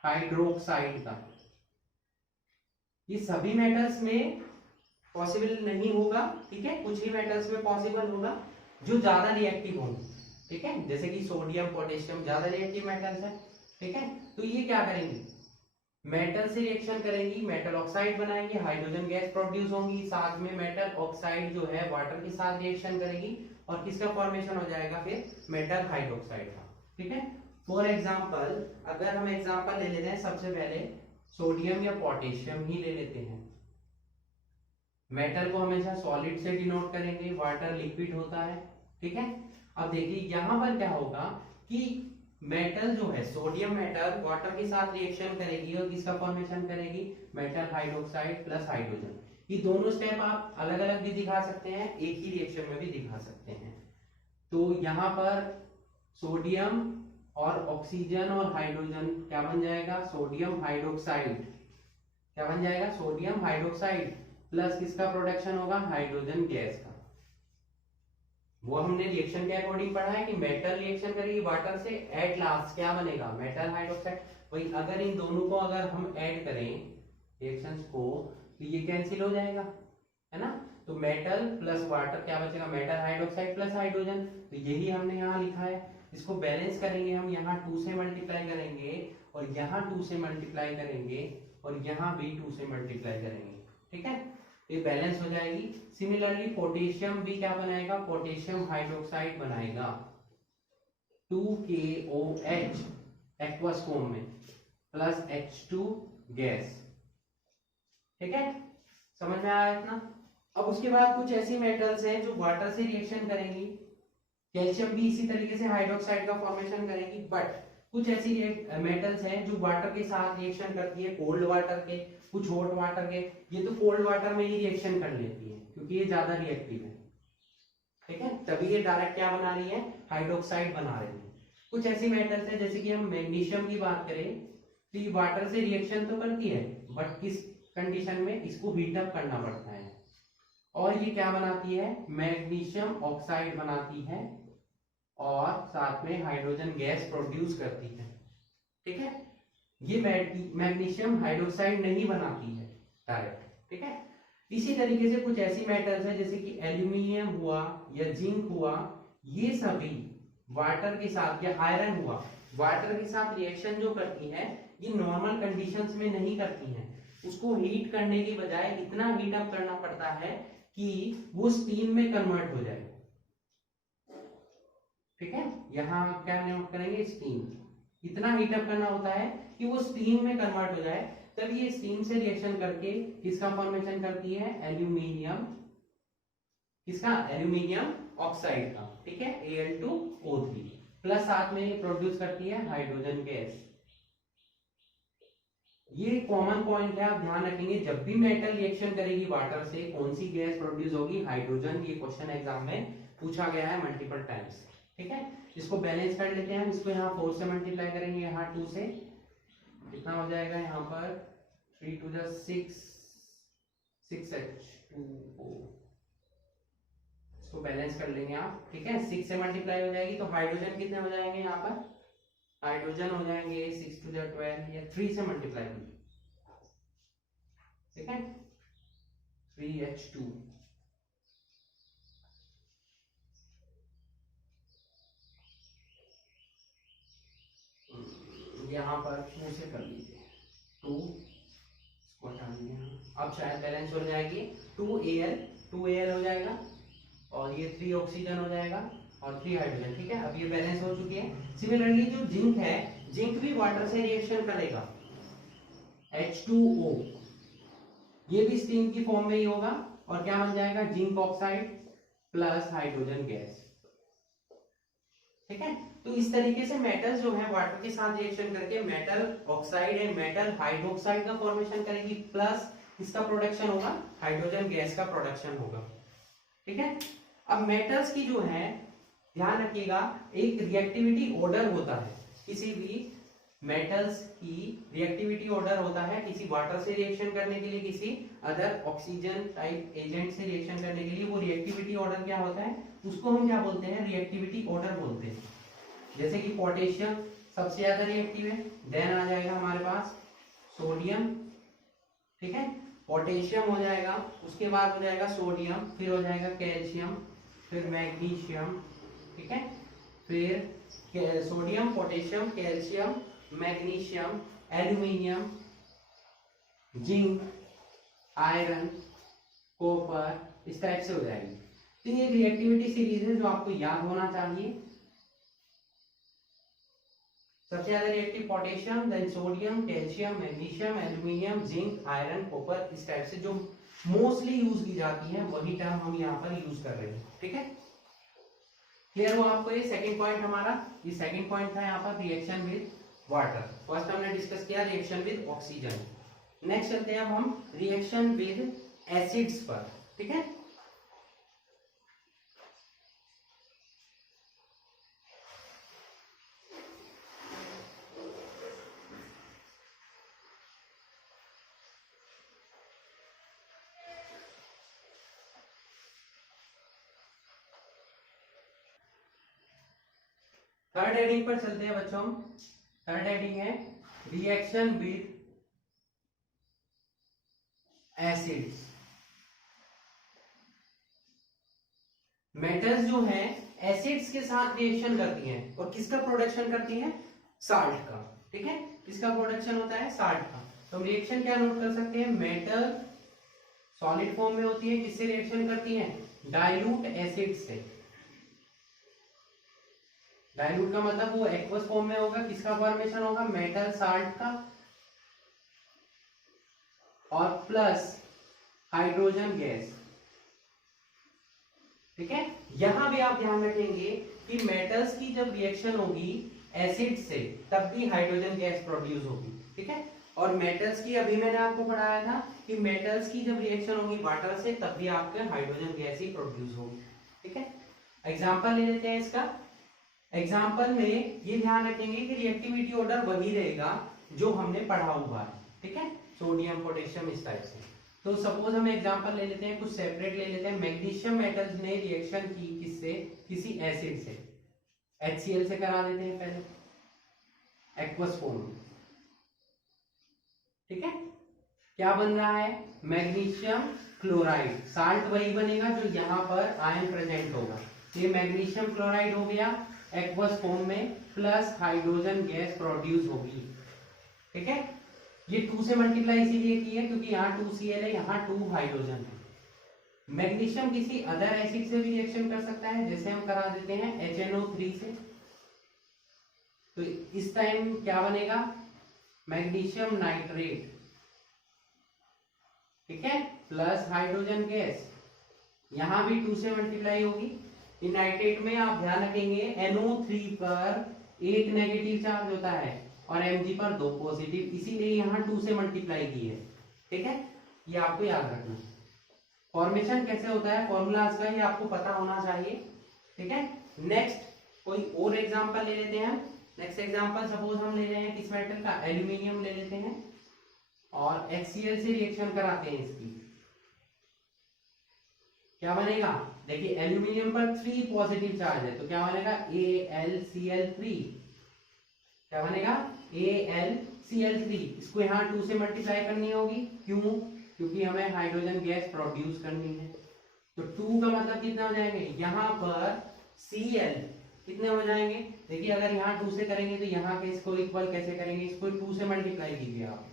हाइड्रोक्साइड का। ये सभी मेटल्स में पॉसिबल नहीं होगा। ठीक है, कुछ ही मेटल्स में पॉसिबल होगा जो ज्यादा रिएक्टिव होंगे। ठीक है, जैसे कि सोडियम पोटेशियम ज्यादा रिएक्टिव मेटल्स है। ठीक है, तो ये क्या करेंगे, मेटल से रिएक्शन करेंगी, मेटल ऑक्साइड बनाएंगे, हाइड्रोजन गैस प्रोड्यूस होंगी, साथ में मेटल ऑक्साइड जो है वाटर के साथ रिएक्शन करेगी और किसका फॉर्मेशन हो जाएगा फिर मेटल हाइड्रोक्साइड का। ठीक है, फॉर एग्जांपल अगर हम एग्जांपल ले लेते हैं, सबसे पहले सोडियम या पोटेशियम ही ले लेते हैं। मेटल को हमेशा सॉलिड से डिनोट करेंगे, वाटर लिक्विड होता है। ठीक है, अब देखिए यहां पर क्या होगा कि मेटल जो है सोडियम मेटल वाटर के साथ रिएक्शन करेगी और किसका फॉर्मेशन करेगी मेटल हाइड्रोक्साइड प्लस हाइड्रोजन। ये दोनों स्टेप आप अलग अलग भी दिखा सकते हैं, एक ही रिएक्शन में भी दिखा सकते हैं। तो यहाँ पर सोडियम और ऑक्सीजन और हाइड्रोजन क्या बन जाएगा, सोडियम हाइड्रोक्साइड। क्या बन जाएगा, सोडियम हाइड्रोक्साइड प्लस किसका प्रोडक्शन होगा, हाइड्रोजन गैस का। वो हमने रिएक्शन के अकॉर्डिंग पढ़ा है कि मेटल रिएक्शन करेगी वाटर से, एट लास्ट क्या बनेगा मेटल हाइड्रोक्साइड। वही अगर इन दोनों को अगर हम ऐड करें रिएक्शंस को तो ये कैंसिल हो जाएगा, है ना। तो मेटल प्लस वाटर क्या बचेगा, मेटल हाइड्रोक्साइड प्लस हाइड्रोजन। तो यही हमने यहाँ लिखा है। इसको बैलेंस करेंगे हम, यहाँ 2 से मल्टीप्लाई करेंगे और यहाँ 2 से मल्टीप्लाई करेंगे और यहाँ भी 2 से मल्टीप्लाई करेंगे। ठीक है, ये बैलेंस हो जाएगी। सिमिलरली पोटेशियम भी क्या बनाएगा, पोटेशियम हाइड्रोक्साइड बनाएगा 2KOH एक्वस फॉर्म में प्लस H2 गैस। ठीक है, समझ में आया इतना। अब उसके बाद कुछ ऐसी मेटल्स हैं जो वाटर से रिएक्शन करेंगी, कैल्शियम भी इसी तरीके से हाइड्रोक्साइड का फॉर्मेशन करेगी, बट कुछ ऐसी मेटल्स हैं जो वाटर के साथ रिएक्शन करती है, कोल्ड वाटर के, कुछ हॉट वाटर के। ये तो कोल्ड वाटर में ही रिएक्शन कर लेती है क्योंकि ये ज्यादा रिएक्टिव है। ठीक है, तभी ये डायरेक्ट क्या बना रही है, हाइड्रोक्साइड बना रही है। कुछ ऐसी मेटल्स है जैसे कि हम मैग्नीशियम की बात करें तो ये वाटर से रिएक्शन तो करती है बट किस कंडीशन में, इसको हीट अप करना पड़ता है और ये क्या बनाती है, मैग्नीशियम ऑक्साइड बनाती है और साथ में हाइड्रोजन गैस प्रोड्यूस करती है। ठीक है, ये मैग्नीशियम हाइड्रोक्साइड नहीं बनाती है डायरेक्ट। ठीक है, इसी तरीके से कुछ ऐसी मेटल्स है जैसे कि एल्यूमिनियम हुआ या जिंक हुआ, ये सभी वाटर के साथ, या आयरन हुआ, वाटर के साथ रिएक्शन जो करती है ये नॉर्मल कंडीशंस में नहीं करती हैं। उसको हीट करने की बजाय इतना हीट अप करना पड़ता है कि वो स्टीम में कन्वर्ट हो जाए। ठीक है, यहाँ क्या नोट करेंगे, स्टीम। इतना हीट अप करना होता है कि वो स्टीम में कन्वर्ट हो जाए, तब ये स्टीम से रिएक्शन करके किसका फॉर्मेशन करती है, एल्यूमिनियम, किसका, एल्यूमिनियम ऑक्साइड का। ठीक है, Al2O3 प्लस साथ में प्रोड्यूस करती है हाइड्रोजन गैस। ये कॉमन पॉइंट है, आप ध्यान रखेंगे जब भी मेटल रिएक्शन करेगी वाटर से कौन सी गैस प्रोड्यूस होगी, हाइड्रोजन। ये क्वेश्चन एग्जाम में पूछा गया है मल्टीपल टाइम्स। ठीक है, इसको बैलेंस कर लेते हैं हम। इसको यहाँ 4 से मल्टीप्लाई करेंगे, यहाँ 2 से, कितना हो जाएगा यहाँ पर 3 to the 6 6H2O। इसको बैलेंस कर लेंगे आप। ठीक है, 6 से मल्टीप्लाई हो जाएगी तो हाइड्रोजन कितने हो जाएंगे यहाँ पर, हाइड्रोजन हो जाएंगे 6 to the 12 या 3 से मल्टीप्लाई होंगे। ठीक है, 3H2। यहाँ पर 2 से कर लीजिए, 2 इसको हटा दीजिए। अब शायद बैलेंस हो जाएगी, 2Al हो जाएगा और ये 3 ऑक्सीजन हो जाएगा और 3 हाइड्रोजन। ठीक है, अब ये बैलेंस हो चुकी है। सिमिलरली जो जिंक है, जिंक भी वाटर से रिएक्शन करेगा, H2O, ये भी स्टीम की फॉर्म में ही होगा और क्या बन जाएगा, zinc oxide plus hydrogen gas. ठीक है, तो इस तरीके से मेटल्स जो है वाटर के साथ रिएक्शन करके metal oxide and metal hydroxide का फॉर्मेशन करेगी, प्लस इसका प्रोडक्शन होगा, हाइड्रोजन गैस का प्रोडक्शन होगा। ठीक है, अब मेटल्स की जो है ध्यान रखिएगा, एक रिएक्टिविटी ऑर्डर होता है, किसी भी मेटल्स की रिएक्टिविटी ऑर्डर होता है, किसी वाटर से रिएक्शन करने के लिए, किसी अदर ऑक्सीजन टाइप एजेंट से रिएक्शन करने के लिए वो रिएक्टिविटी ऑर्डर क्या होता है, उसको हम क्या बोलते हैं, रिएक्टिविटी ऑर्डर बोलते हैं। जैसे कि पोटेशियम सबसे ज्यादा रिएक्टिव है, देन आ जाएगा हमारे पास सोडियम। ठीक है, पोटेशियम हो जाएगा, उसके बाद हो जाएगा सोडियम, फिर हो जाएगा कैल्शियम, फिर मैग्नीशियम। ठीक है, फिर sodium, potassium, calcium, magnesium, aluminium, zinc, iron, copper, इस टाइप से हो जाएगी। तो ये रिएक्टिविटी सीरीज है जो आपको याद होना चाहिए। सबसे ज्यादा reactive potassium, then sodium, calcium, magnesium, aluminium, zinc, iron, copper, इस टाइप से जो मोस्टली यूज की जाती है वही टर्म हम यहाँ पर यूज कर रहे हैं। ठीक है, क्लियर हुआ आपको? ये सेकंड पॉइंट हमारा, ये सेकंड पॉइंट था यहाँ पर रिएक्शन विद वाटर। फर्स्ट हमने डिस्कस किया रिएक्शन विद ऑक्सीजन। नेक्स्ट चलते हैं अब हम रिएक्शन विद एसिड्स पर। ठीक है, थर्ड हेडिंग पर चलते हैं बच्चों। थर्ड हेडिंग है रिएक्शन विद एसिड्स। मेटल्स जो हैं एसिड्स के साथ रिएक्शन करती हैं और किसका प्रोडक्शन करती हैं? साल्ट का। ठीक है, किसका प्रोडक्शन होता है? साल्ट का। तो हम रिएक्शन क्या नोट कर सकते हैं? मेटल सॉलिड फॉर्म में होती है, किससे रिएक्शन करती है? डाइल्यूट एसिड से। डाइल्यूट का मतलब वो एक्वस फॉर्म में होगा, किसका फॉर्मेशन होगा? मेटल साल्ट का, और प्लस हाइड्रोजन गैस। ठीक है, यहां भी आप ध्यान रखेंगे कि मेटल्स की जब रिएक्शन होगी एसिड से तब भी हाइड्रोजन गैस प्रोड्यूस होगी। ठीक है, और मेटल्स की अभी मैंने आपको पढ़ाया था कि मेटल्स की जब रिएक्शन होगी वाटर से तब भी आपके हाइड्रोजन गैस ही प्रोड्यूस होगी। ठीक है, एग्जांपल ले लेते हैं इसका। एग्जाम्पल में ये ध्यान रखेंगे कि रिएक्टिविटी ऑर्डर वही रहेगा जो हमने पढ़ा हुआ है। ठीक है, सोडियम, पोटेशियम, इस टाइप से। तो सपोज हम एग्जांपल ले लेते हैं, कुछ सेपरेट ले लेते हैं। मैग्नीशियम मेटल्स ने रिएक्शन की किससे? किसी एसिड से, HCl से करा देते हैं पहले एक्वस फॉर्म में। ठीक है, क्या बन रहा है? Magnesium chloride. साल्ट वही बनेगा जो यहाँ पर आयन प्रेजेंट होगा। ये मैग्नीशियम क्लोराइड हो गया एक्वस फॉर्म में, प्लस हाइड्रोजन गैस प्रोड्यूस होगी। ठीक है, ये 2 से मल्टीप्लाई इसीलिए की है क्योंकि यहाँ 2Cl है, यहाँ 2 हाइड्रोजन है। मैग्नीशियम किसी अदर एसिड से भी रिएक्शन कर सकता है, जैसे हम करा देते हैं HNO3 से। तो इस टाइम क्या बनेगा? Magnesium nitrate. ठीक है, प्लस हाइड्रोजन गैस, यहां भी 2 से मल्टीप्लाई होगी। इन नाइट्रेट में आप ध्यान रखेंगे NO3 पर 1 नेगेटिव चार्ज होता है और Mg पर 2 पॉजिटिव, इसीलिए यहाँ 2 से मल्टीप्लाई की है। ठीक है, ये आपको याद रखना। फॉर्मेशन कैसे होता है फॉर्मूलाज का, ये आपको पता होना चाहिए। ठीक है, नेक्स्ट कोई और एग्जांपल ले लेते हैं। नेक्स्ट एग्जांपल सपोज हम ले रहे हैं किस मेटल का? एल्यूमिनियम ले लेते हैं और HCl से रिएक्शन कराते हैं इसकी। क्या बनेगा? देखिए एल्यूमिनियम पर 3 पॉजिटिव चार्ज है तो क्या बनेगा? AlCl3। क्या बनेगा? AlCl3। इसको यहाँ 2 से मल्टीप्लाई करनी होगी, क्यों? क्योंकि हमें हाइड्रोजन गैस प्रोड्यूस करनी है। तो 2 का मतलब कितना हो जाएंगे? यहाँ पर Cl कितने हो जाएंगे? देखिए अगर यहाँ 2 से करेंगे तो यहाँ के इसको इक्वल कैसे करेंगे? इसको 2 से मल्टीप्लाई कीजिए आप,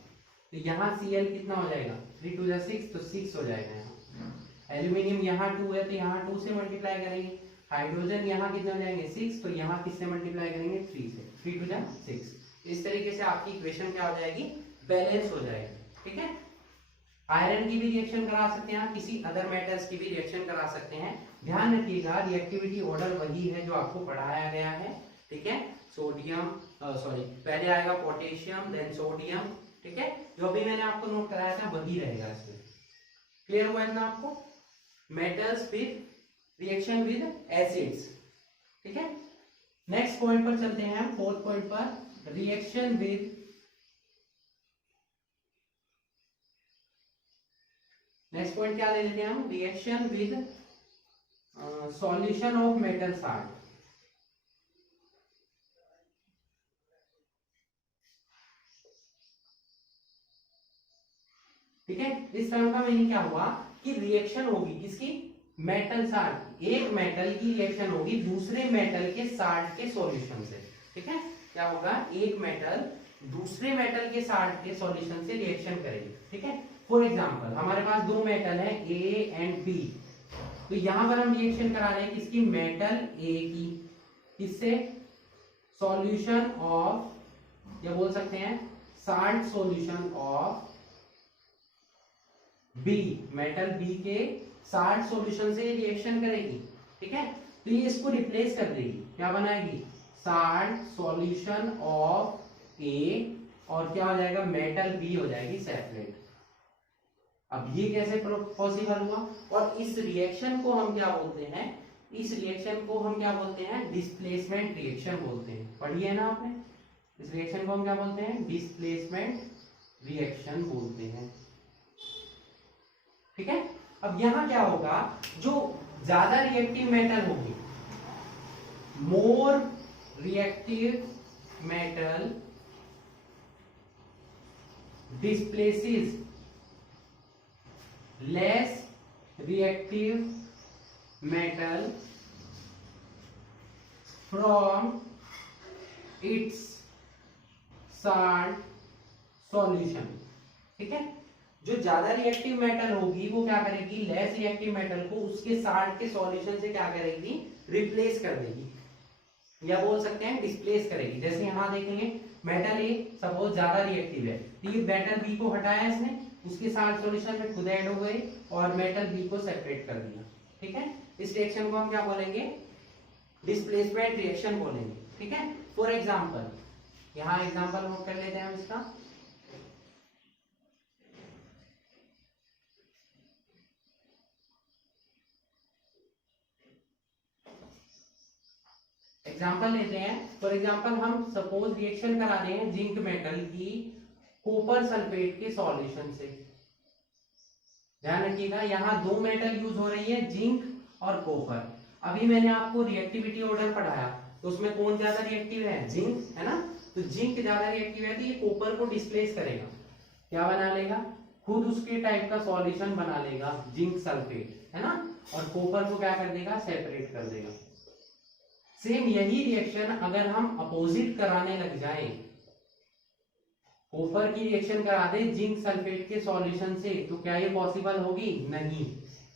तो यहाँ Cl कितना हो जाएगा? 3 2 6, तो 6 हो जाएगा यहाँ। एल्यूमिनियम यहाँ 2 है तो यहाँ 2 से मल्टीप्लाई करेंगे। हाइड्रोजन यहाँ कितने हो जाएंगे? 6, तो यहाँ किससे मल्टीप्लाई करेंगे? 3 से। 3 2 6। इस तरीके से आपकी इक्वेशन क्या हो जाएगी? बैलेंस हो जाएगी। ठीक है, आयरन की भी रिएक्शन करा सकते हैं, किसी अदर मेटल्स की भी रिएक्शन करा सकते हैं। ध्यान रखिएगा रिएक्टिविटी ऑर्डर वही है जो आपको पढ़ाया गया है। ठीक है, सोडियम पहले आएगा पोटेशियम, देन सोडियम। ठीक है, जो भी मैंने आपको नोट कराया था वही रहेगा इसमें। क्लियर हुआ है ना आपको? Metals with reaction with acids. ठीक है, नेक्स्ट पॉइंट पर चलते हैं हम, फोर्थ पॉइंट पर, रिएक्शन विद नेक्स्ट पॉइंट क्या ले लेते हैं हम? Reaction with solution of metal salt. ठीक है, इस टर्म का मीनिंग क्या हुआ कि रिएक्शन होगी किसकी? Metal salt. एक मेटल की रिएक्शन होगी दूसरे मेटल के साल्ट के सॉल्यूशन से। ठीक है, क्या होगा? एक मेटल दूसरे मेटल के साल्ट के सॉल्यूशन से रिएक्शन करेगी, ठीक है। फॉर एग्जांपल हमारे पास दो मेटल है ए एंड बी, तो यहां पर हम रिएक्शन करा रहे हैं किसकी, मेटल ए की, किससे, सॉल्यूशन ऑफ, या बोल सकते हैं salt solution of B, metal B के साल्ट सॉल्यूशन से रिएक्शन करेगी, ठीक है। तो ये इसको रिप्लेस कर देगी, क्या बनाएगी, साल्ट सॉल्यूशन ऑफ ए, और क्या हो जाएगा, मेटल बी हो जाएगी सेपरेट। अब ये कैसे पॉसिबल हुआ, और इस रिएक्शन को हम क्या बोलते हैं, इस रिएक्शन को हम क्या बोलते हैं, डिस्प्लेसमेंट रिएक्शन बोलते हैं। पढ़िए है ना आपने, इस रिएक्शन को हम क्या बोलते हैं, डिस्प्लेसमेंट रिएक्शन बोलते हैं, ठीक है। अब यहां क्या होगा, जो ज्यादा रिएक्टिव मेटल होगी, more reactive metal displaces less reactive metal from its salt solution, ठीक है। जो ज्यादा रिएक्टिव मेटल होगी वो क्या करेगी, लेस रिएक्टिव मेटल को उसके साल्ट के सॉल्यूशन से क्या करेगी, रिप्लेस कर देगी, या बोल सकते हैं डिस्प्लेस करेगी। जैसे यहां देखेंगे मेटल ए सपोज ज्यादा रिएक्टिव है, तो ये मेटल बी को हटाया इसने, उसके साल्ट सॉल्यूशन में खुद ऐड हो गए और मेटल बी को सेपरेट कर दिया, ठीक है। इस रिएक्शन को हम क्या बोलेंगे, डिस्प्लेसमेंट रिएक्शन बोलेंगे, ठीक है। फॉर एग्जांपल यहां एग्जांपल नोट कर लेते हैं हम इसका, एग्जांपल लेते हैं। फॉर एग्जांपल हम सपोज रिएक्शन करा रहे हैं जिंक मेटल की कॉपर सल्फेट के सॉल्यूशन से। ध्यान रखिएगा यहां दो मेटल यूज हो रही है, जिंक और कॉपर। अभी मैंने आपको रिएक्टिविटी ऑर्डर पढ़ाया, तो उसमें कौन ज्यादा रिएक्टिव है, जिंक, है ना। तो जिंक ज्यादा रिएक्टिव है, तो ये कॉपर को डिस्प्लेस करेगा, क्या बना लेगा, खुद उसके टाइप का सॉल्यूशन बना लेगा, जिंक सल्फेट, है ना, और कॉपर को क्या कर देगा, सेपरेट कर देगा। सेम यही रिएक्शन अगर हम अपोजिट कराने लग जाए, कॉपर की रिएक्शन करा दे जिंक सल्फेट के सॉल्यूशन से, तो क्या ये पॉसिबल होगी, नहीं।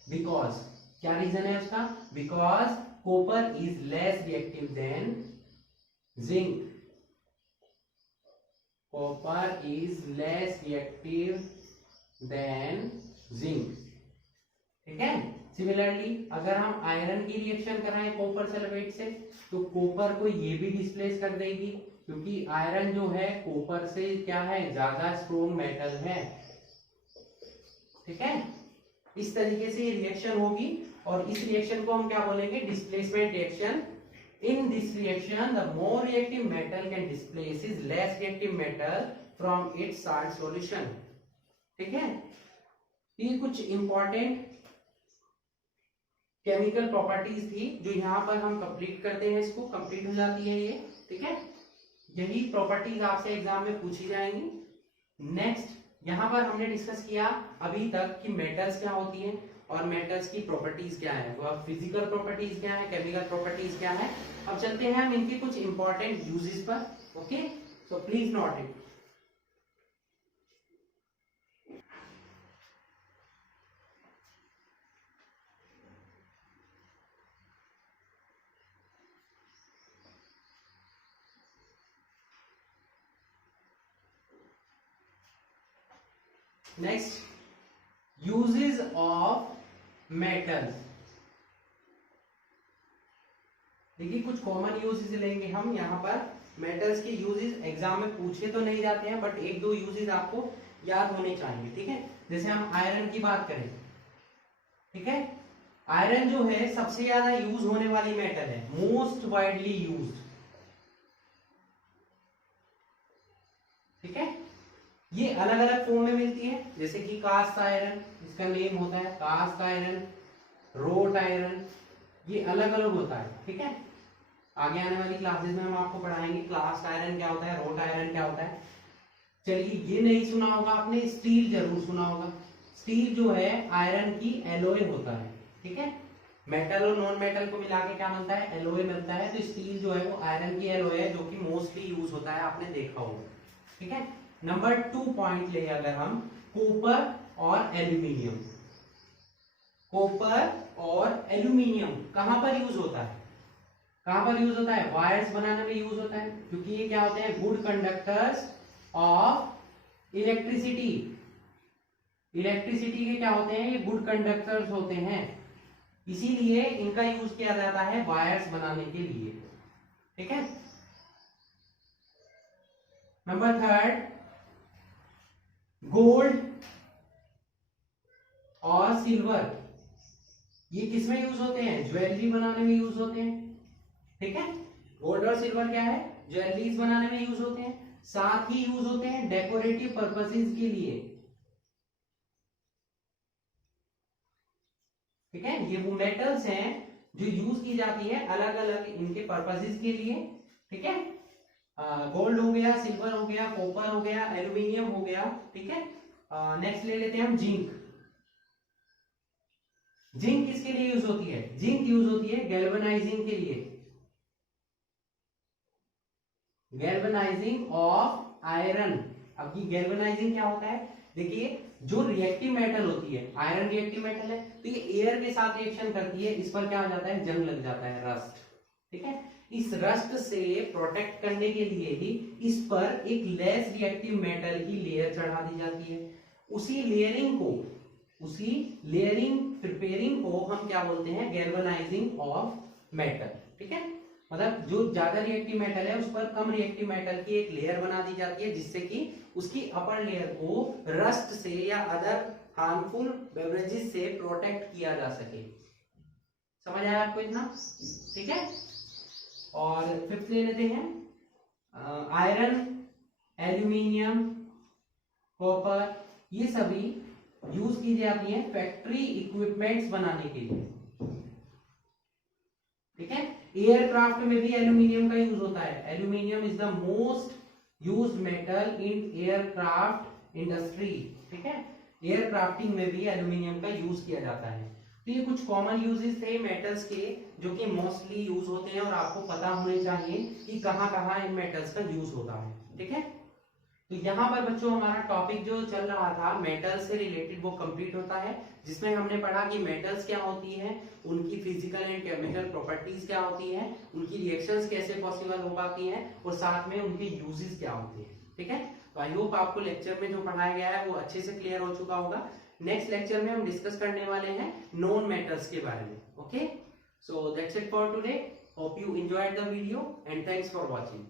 बिकॉज क्या रीजन है उसका, because copper is less reactive than zinc, copper is less reactive than zinc, ठीक है। सिमिलरली अगर हम आयरन की रिएक्शन कराएं कॉपर सल्फेट से, तो कॉपर को ये भी डिस्प्लेस कर देगी, क्योंकि आयरन जो है कॉपर से क्या है, ज्यादा स्ट्रॉन्ग मेटल है, ठीक है। इस तरीके से रिएक्शन होगी, और इस रिएक्शन को हम क्या बोलेंगे, displacement reaction. In this reaction the more reactive metal can displace less reactive metal from its salt solution, ठीक है। ये कुछ इंपॉर्टेंट केमिकल प्रॉपर्टीज थी जो यहाँ पर हम कंप्लीट करते हैं, इसको कंप्लीट हो जाती है ये, ठीक है। यही प्रॉपर्टीज आपसे एग्जाम में पूछी जाएंगी। नेक्स्ट यहाँ पर हमने डिस्कस किया अभी तक कि मेटल्स क्या होती हैं और मेटल्स की प्रॉपर्टीज क्या है, तो अब फिजिकल प्रॉपर्टीज क्या है, केमिकल प्रॉपर्टीज क्या है। अब चलते हैं हम इनके कुछ इंपॉर्टेंट यूजेस पर, okay. So please note it. Next uses of metals. देखिए कुछ कॉमन यूजेस लेंगे हम यहाँ पर। मेटल्स के यूजेस एग्जाम में पूछे तो नहीं जाते हैं, बट एक दो यूजेस आपको याद होने चाहिए, ठीक है। जैसे हम आयरन की बात करें, ठीक है, आयरन जो है सबसे ज्यादा यूज होने वाली मेटल है, मोस्ट वाइडली यूज्ड, ठीक है। ये अलग अलग फॉर्म में मिलती है, जैसे कि कास्ट आयरन, इसका नेम होता है कास्ट आयरन, रोट आयरन, ये अलग अलग होता है, ठीक है। आगे आने वाली क्लासेस में हम आपको पढ़ाएंगे कास्ट आयरन क्या होता है, रोट आयरन क्या होता है। चलिए ये नहीं सुना होगा आपने, स्टील जरूर सुना होगा। स्टील जो है आयरन की एलोय होता है, ठीक है। मेटल और नॉन मेटल को मिला के क्या मिलता है, एलोय मिलता है। तो स्टील जो है वो आयरन की एलोय है, जो कि मोस्टली यूज होता है, आपने देखा होगा, ठीक है। नंबर 2 पॉइंट ले अगर हम कॉपर और एल्यूमिनियम, कॉपर और एल्यूमिनियम कहां पर यूज होता है, कहां पर यूज होता है, वायर्स बनाने में यूज होता है, क्योंकि ये क्या होते हैं, good conductors of electricity. Electricity के क्या होते हैं, ये गुड कंडक्टर्स होते हैं, इसीलिए इनका यूज किया जाता है वायर्स बनाने के लिए। ठीक है। नंबर 3 गोल्ड और सिल्वर, ये किसमें यूज होते हैं, ज्वेलरी बनाने में यूज होते हैं। ठीक है। गोल्ड और सिल्वर क्या है, ज्वेलरीज बनाने में यूज होते हैं, साथ ही यूज होते हैं डेकोरेटिव पर्पसेस के लिए। ठीक है। ये वो मेटल्स हैं जो यूज की जाती है अलग अलग इनके पर्पसेस के लिए। ठीक है। गोल्ड हो गया, सिल्वर हो गया, कॉपर हो गया, एल्यूमिनियम हो गया। ठीक है। नेक्स्ट ले लेते हैं हम जिंक। जिंक किसके लिए यूज होती है, जिंक यूज होती है गैल्वेनाइजिंग के लिए, गैल्वेनाइजिंग ऑफ आयरन। अब ये गैल्वेनाइजिंग क्या होता है, देखिए जो रिएक्टिव मेटल होती है, आयरन रिएक्टिव मेटल है, तो ये एयर के साथ रिएक्शन करती है, इस पर क्या हो जाता है, जंग लग जाता है, रस्ट। ठीक है। इस रस्ट से प्रोटेक्ट करने के लिए ही इस पर एक लेस रिएक्टिव मेटल की लेयर चढ़ा दी जाती है। उसी लेयरिंग प्रिपेयरिंग को हम क्या बोलते हैं, गैल्वेनाइजिंग ऑफ मेटल। ठीक है। मतलब जो ज्यादा रिएक्टिव मेटल है उस पर कम रिएक्टिव मेटल की एक लेयर बना दी जाती है, जिससे कि उसकी अपर लेयर को रस्ट से या अदर हार्मफुल बेवरेजेस से प्रोटेक्ट किया जा सके। समझ आया आपको इतना। ठीक है। और 5th ले लेते हैं, आयरन, एल्यूमिनियम, कॉपर, ये सभी यूज की जाती है फैक्ट्री इक्विपमेंट्स बनाने के लिए। ठीक है। एयरक्राफ्ट में भी एल्यूमिनियम का यूज होता है। Aluminium is the most used metal in aircraft industry. ठीक है। एयरक्राफ्टिंग में भी एल्यूमिनियम का यूज किया जाता है। तो ये कुछ कॉमन यूजेस थे मेटल्स के जो कि मोस्टली यूज होते हैं और आपको पता होने चाहिए कि कहां कहां इन मेटल्स का यूज होता है। ठीक है। तो यहाँ पर बच्चों हमारा टॉपिक जो चल रहा था मेटल से रिलेटेड वो कंप्लीट होता है, जिसमें हमने पढ़ा कि मेटल्स क्या होती है, उनकी फिजिकल एंड केमिकल प्रॉपर्टीज क्या होती है, उनकी रिएक्शंस कैसे पॉसिबल हो पाती हैं और साथ में उनके यूजेस क्या होते हैं। ठीक है। तो आई होप आपको लेक्चर में जो पढ़ाया गया है वो अच्छे से क्लियर हो चुका होगा। नेक्स्ट लेक्चर में हम डिस्कस करने वाले हैं नॉन मेटल्स के बारे में। Okay, so that's it for today. Hope you enjoyed the video and thanks for watching.